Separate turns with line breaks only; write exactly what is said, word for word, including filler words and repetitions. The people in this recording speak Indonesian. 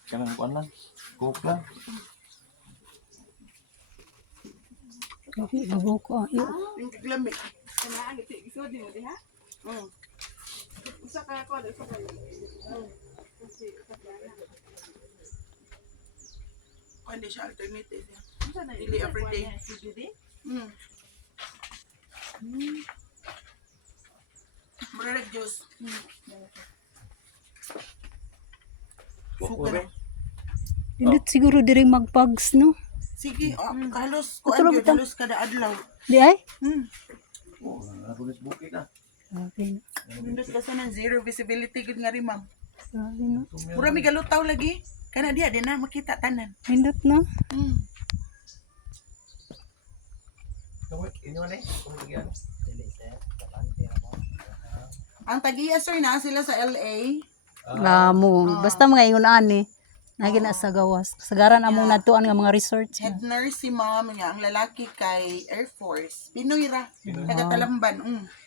Kanang kuan lang. Coke lang.
Grabe, bago ko ayo.
Yung kaglamig. Kana ang iti isod mo di ha? Mm. Usa ka ko, usa ka. Mm. Kasi usa ka na. Kundi siya alternative. Usa na dili everyday. Mm. Mm. Murag juice. Mm.
Coke.
Hindi siguro diri magpags no.
Sige, oh, halos
Ito
kuan
lang
gyud
ito.
halos kada adlaw.
Di ay?
Hmm.
Oh, narulis bukid na.
Grabe.
Windows kasi ng zero visibility gud nga ri ma'am.
Grabe no.
Mura mi galutaw lagi. Kana diha di na makita tanan.
Hindot na.
Hmm.
Kamo ini man eh. Kamo yan.
Ang tagiya sir na sila sa L A.
Lamo. Basta mga ingon ani. Nagi na sa gawas. Sagaran among natuan nga mga resorts.
Head nurse si ma'am nga ang lalaki kay Air Force. Pinoy ra. Taga Talamban. Mm.